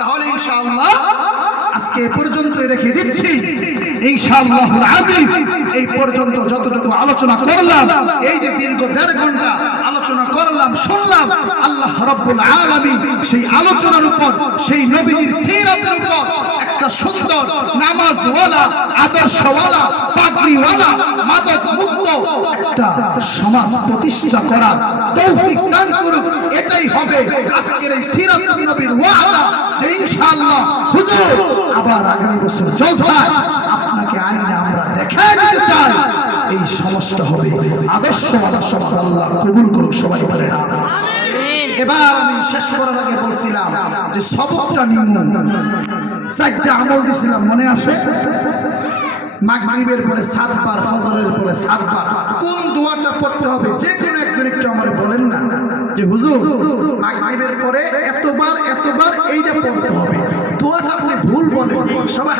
তাহলে ইনশাআল্লাহ আজকে পর্যন্ত রেখে দিচ্ছি। ইনশাআল্লাহ আজিজ, এই পর্যন্ত যতটুকু আলোচনা করলাম, এই যে দীর্ঘ দেড় ঘণ্টা আলোচনা করলাম, শুনলাম, আল্লাহ রাব্বুল আলামিন সেই আলোচনার উপর, সেই নবীজির সিরাতের উপর একটা সুন্দর নামাজওয়ালা, আদর্শওয়ালা পাগড়িওয়ালা মাদক মুক্ত একটা সমাজ প্রতিষ্ঠা করার তৌফিক দান করুক। এটাই হবে আজকের এই সিরাতুন নবীর ওয়াদা। ইনশাআল্লাহ। হুজুর আবার আগামী বছর জলসায় আপনাকে আইনে আমরা দেখায় দিতে চাই। এই সমাজটা হবে। আদর্শওয়ালা সমাজ আল্লাহ কবুল করুক সবাই পারে না। এবার আমি শেষ করার আগে বলছিলাম যে সবকটা নিমু চারটা আমল দিছিলাম মনে আছে? মাগরিবের পরে সাতবার ফজরের পরে সাতবার। কোন দোয়াটা পড়তে হবে? যে কোনো একজন একটু আমার বলেন না। যে হুজুর মাগরিবের পরে এতবার এতবার এইটা পড়তে হবে